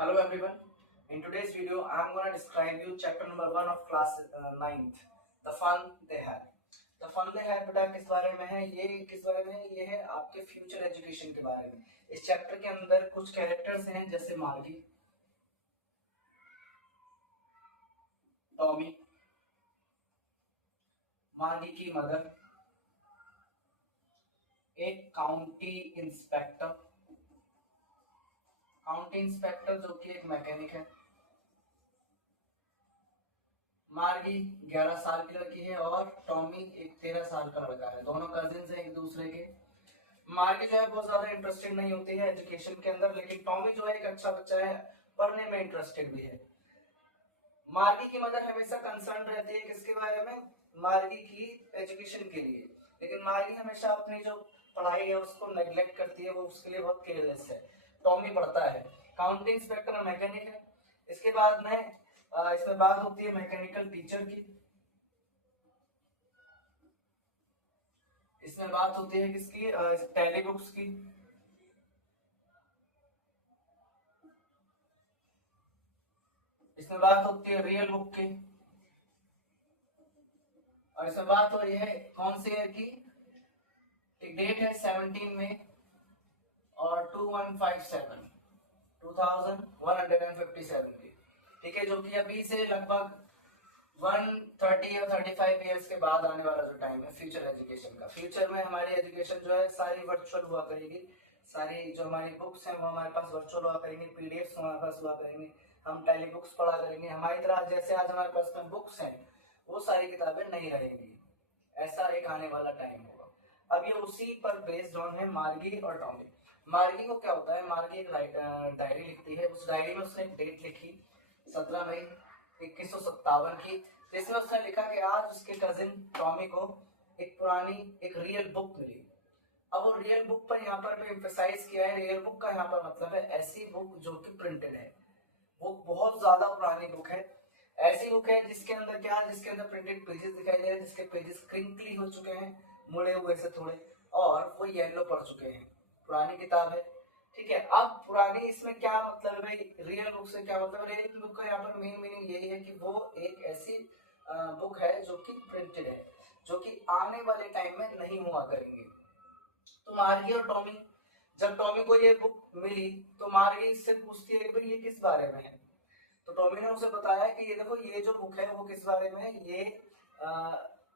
Hello everyone. In today's video, I'm gonna describe you chapter number 1 of class 9th. The fun they had. The fun they had बेटा किस बारे में है? ये किस बारे में है? ये है आपके फ्यूचर एजुकेशन के बारे में। इस चैप्टर के अंदर कुछ कैरेक्टर्स हैं जैसे मार्गी, टॉमी, मार्गी की मदर, एक काउंटी इंस्पेक्टर, जो कि एक मैकेनिक है। मार्गी 11 साल की लड़की है और टॉमी एक 13 साल का लड़का है। दोनों कजिन्स हैं एक दूसरे के। मार्गी जो है बहुत ज्यादा इंटरेस्टेड नहीं होती है एजुकेशन के अंदर, लेकिन टॉमी जो है एक अच्छा बच्चा है, पढ़ने में इंटरेस्टेड भी है। मार्गी की मदर हमेशा कंसर्न रहती है किसके बारे में? मार्गी की एजुकेशन के लिए, लेकिन मार्गी हमेशा अपनी जो पढ़ाई है उसको नेग्लेक्ट करती है, वो उसके लिए बहुत केयरलेस है। टॉमी पढ़ता है, काउंटी इंस्पेक्टर मैकेनिक है। इसके बाद में इसमें बात होती है मैकेनिकल टीचर की। इसमें बात होती है किसकी? टैली बुक्स की। इसमें बात होती है रियल बुक की। और इसमें बात हो रही है कौन से ईयर की? एक डेट है 17 में और 2157 2157 की, ठीक है, जो कि अभी से लगभग 130 या 35 ईयर्स के बाद आने वाला जो टाइम है फ्यूचर एजुकेशन का। फ्यूचर में हमारी एजुकेशन जो है सारी वर्चुअल हुआ करेगी। सारी जो हमारी बुक्स हैं वो हमारे पास वर्चुअल हुआ करेंगी, पीडीएफ्स हमारे पास हुआ करेंगे, हम टेली बुक्स पढ़ा करेंगे। हमारी तरह जैसे आज हमारे पास में बुक्स हैं वो सारी किताबें नहीं रहेंगी। ऐसा एक आने वाला टाइम होगा। अब ये उसी पर बेस्ड ऑन है मार्गी और टॉमी। मार्गी को क्या होता है? मार्गी एक डायरी लिखती है। उस डायरी में उसने एक डेट लिखी 17 मई 2157 की, जिसमें उसने लिखा कि आज उसके कजिन टॉमी को एक पुरानी एक रियल बुक मिली। अब वो रियल बुक पर यहाँ पर भी एम्फेसाइज किया है। रियल बुक का यहाँ पर मतलब है ऐसी बुक जो कि प्रिंटेड है। वो बहुत ज्यादा पुरानी बुक है। ऐसी बुक है जिसके अंदर क्या है? जिसके अंदर प्रिंटेड पेजेस दिखाई दे रहे हैं, जिसके पेजेस क्रिंकली हो चुके हैं, मुड़े हुए से थोड़े, और वो येलो पड़ चुके हैं। पुरानी किताब है, ठीक है। अब पुरानी इसमें क्या मतलब है भाई? रियल बुक से क्या मतलब है? रियल बुक का यहाँ पर मेन मीनिंग यही है कि वो एक ऐसी बुक है जो कि प्रिंटेड है, जो कि आने वाले टाइम में नहीं हुआ करेंगे। तो मार्गी और टॉमी, जब टॉमी को ये बुक मिली तो मार्गी इससे पूछती है कि भाई ये किस बारे में है? तो टॉमी ने उसे बताया कि ये देखो, ये जो बुक है वो किस बारे में है? ये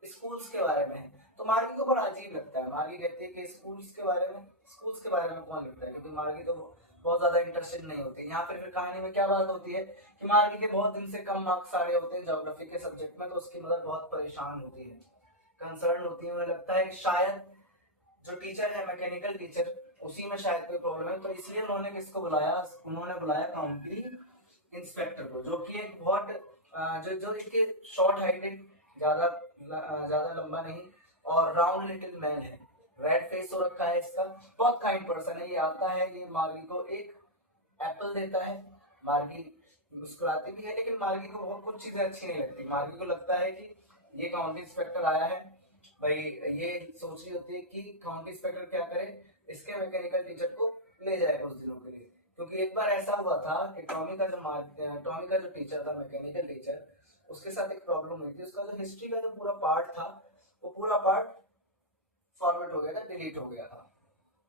स्कूल्स के बारे में है। तो मार्गी को बड़ा अजीब लगता है। मार्गी कहती है कि स्कूल्स के बारे में? स्कूल्स के बारे में कौन लिखता है? क्योंकि मार्गी तो बहुत ज्यादा इंटरेस्टेड नहीं होती। यहाँ पर फिर कहानी में क्या बात होती है कि मार्गी के बहुत दिन से कम मार्क्स आ रहे होते हैं ज्योग्राफी के सब्जेक्ट में, तो उसकी मदर बहुत परेशान होती है, कंसर्न होती है। उन्हें लगता है कि शायद जो टीचर है मैकेनिकल टीचर, उसी में शायद कोई प्रॉब्लम है। तो इसलिए उन्होंने किसको बुलाया? उन्होंने बुलाया काउंटी इंस्पेक्टर को, जो कि एक बहुत जो जो एक शॉर्ट हाइटेड, ज्यादा लंबा नहीं, और राउंड लिटिल मैन है। रेड फेस हो रखा है इसका, बहुत काइंड पर्सन है। ये आता है, ये मार्गी को एक एप्पल देता है। मार्गी मुस्कुराती भी है, लेकिन मार्गी को बहुत कुछ चीजें अच्छी नहीं लगती। मार्गी को लगता है कि ये काउंटी इंस्पेक्टर आया है भाई, ये सोच रही होती है कि काउंटी इंस्पेक्टर क्या करे, इसके मैकेनिकल टीचर को ले जाए कुछ दिनों के लिए। क्योंकि एक बार ऐसा हुआ था कि टॉमी का जो टीचर था, मैकेनिकल टीचर, उसके साथ एक प्रॉब्लम हुई थी। उसका जो हिस्ट्री का जो पूरा पार्ट था, वो पूरा पार्ट फॉर्मेट हो गया था, डिलीट हो गया था।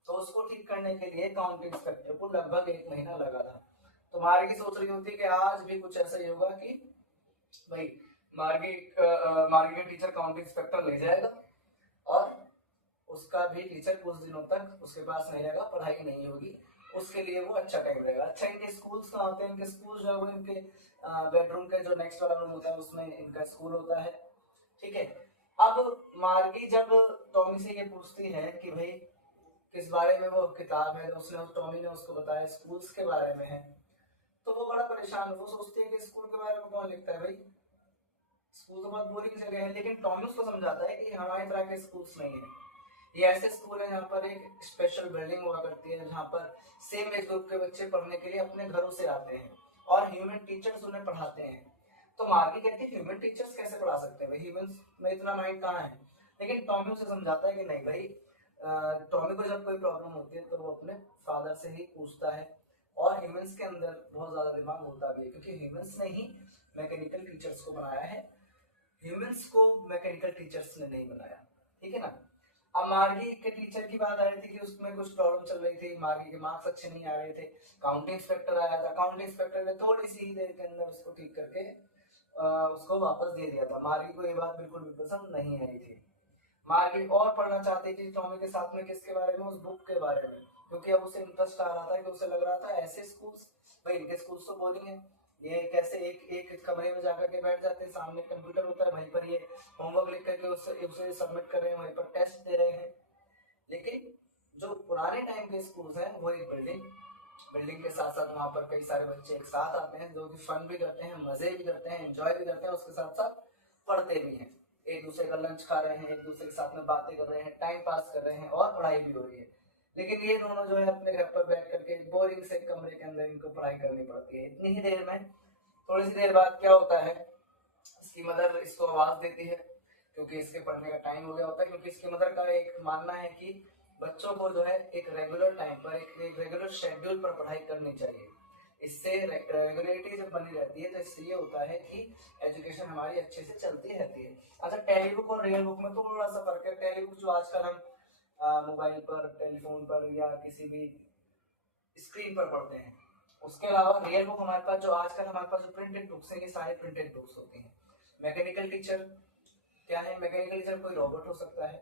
तो उसको ठीक करने के लिए काउंटी इंस्पेक्टर को लगभग 1 महीना लगा था। तो मार्गी सोच रही होती है कि आज भी कुछ ऐसा ही होगा कि भाई मार्गी का टीचर काउंटी इंस्पेक्टर ले जाएगा और उसका भी टीचर कुछ दिनों तक उसके पास नहीं रहेगा, पढ़ाई नहीं होगी, उसके लिए वो अच्छा टाइम रहेगा। अच्छा, इनके स्कूल्स कहाँ होते हैं? इनके स्कूल जो है वो इनके बेडरूम के जो नेक्स्ट वाला रूम होता है उसमें इनका स्कूल होता है, ठीक है। अब मार्गी जब टॉमी से ये पूछती है कि भाई किस बारे में वो किताब है, तो टॉमी ने उसको बताया स्कूल्स के बारे में है। तो वो बड़ा परेशान है। वो सोचती है कि स्कूल के बारे में कौन लिखता है भाई, स्कूल तो बहुत बोरिंग जगह है। लेकिन टॉमी उसको समझाता है कि हमारी तरह के स्कूल्स नहीं है, ये ऐसे स्कूल है जहाँ पर एक स्पेशल बिल्डिंग हुआ करती है, जहाँ पर सेम एज ग्रुप के बच्चे पढ़ने के लिए अपने घरों से आते हैं और ह्यूमन टीचर्स उन्हें पढ़ाते हैं। तो मार्गी कहती है ह्यूमन टीचर्स कैसे पढ़ा सकते हैं भाई, ह्यूमंस में इतना माइंड कहाँ है? लेकिन टॉमी उसे समझाता है कि नहीं भाई, टॉमी को जब कोई प्रॉब्लम होती है तो वो अपने फादर से ही पूछता है, और अलावा ह्यूमंस के अंदर बहुत ज्यादा दिमाग होता भी है, क्योंकि ह्यूमंस ने ही मैकेनिकल टीचर्स को बनाया है, ह्यूमंस को मैकेनिकल टीचर्स ने नहीं बनाया, ठीक है ना। अब मार्गी के टीचर की बात आ रही थी कि उसमें कुछ प्रॉब्लम चल रही थी, मार्गी के मार्क्स अच्छे नहीं आ रहे थे, काउंटिंग इंस्पेक्टर आया था, काउंटिंग इंस्पेक्टर ने थोड़ी सी देर के अंदर उसको ठीक करके उसको वापस दे दिया था। मार्गी को ये बात बिल्कुल भी पसंद नहीं आई थी। मार्गी और पढ़ना चाहती थी टॉमी के साथ में, किसके बारे में, उस बुक के बारे में, क्योंकि अब उसे इंटरेस्ट आ रहा था कि उसे लग रहा था ऐसे स्कूल्स, भाई इनके स्कूल्स तो बोरिंग है, ये कैसे एक एक कमरे में जाकर के बैठ जाते हैं, सामने कंप्यूटर होता है, वहीं पर ये होमवर्क लिख करके उसे सबमिट कर रहे हैं, वहीं पर टेस्ट दे रहे हैं। लेकिन जो पुराने टाइम के स्कूल्स हैं वो एक बिल्डिंग के साथ साथ वहाँ पर कई सारे बच्चे एक साथ आते हैं, जो कि फन भी करते हैं, मजे भी करते हैं, एंजॉय भी करते हैं, उसके साथ साथ पढ़ते भी हैं, एक दूसरे का लंच खा रहे हैं, एक दूसरे के साथ में बातें कर रहे हैं, टाइम पास कर रहे हैं और पढ़ाई भी हो रही है। लेकिन ये दोनों जो है अपने घर पर बैठ करके बोरिंग से कमरे के अंदर इनको पढ़ाई करनी पड़ती है। इतनी ही देर में थोड़ी सी देर बाद क्या होता है, इसकी मदर इसको आवाज देती है, क्योंकि इसके पढ़ने का टाइम हो गया होता है, क्योंकि इसकी मदर का एक मानना है कि बच्चों को जो है एक रेगुलर टाइम पर, एक रेगुलर शेड्यूल पर पढ़ाई करनी चाहिए। इससे रेगुलरिटी जब बनी रहती है तो इससे ये होता है कि एजुकेशन हमारी अच्छे से चलती रहती है। अच्छा, टेली बुक और रियल बुक में थोड़ा सा फर्क है। टेली बुक जो आजकल हम मोबाइल पर, टेलीफोन पर या किसी भी स्क्रीन पर पढ़ते हैं, उसके अलावा रियल बुक हमारे पास जो आजकल हमारे पास जो प्रिंटेड बुक्स हैं, ये सारे प्रिंटेड बुक्स होती हैं। मैकेनिकल टीचर क्या है, मैकेनिकल टीचर कोई रोबोट हो सकता है,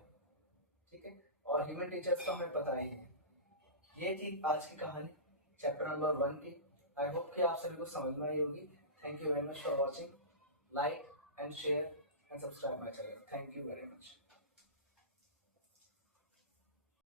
ठीक है, और ह्यूमन टीचर्स तो हमें पता ही है। ये थी आज की कहानी चैप्टर नंबर 1 की। आई होप कि आप सभी को समझ में आई होगी। Thank you very much for watching, like and share and subscribe my channel. Thank you very much.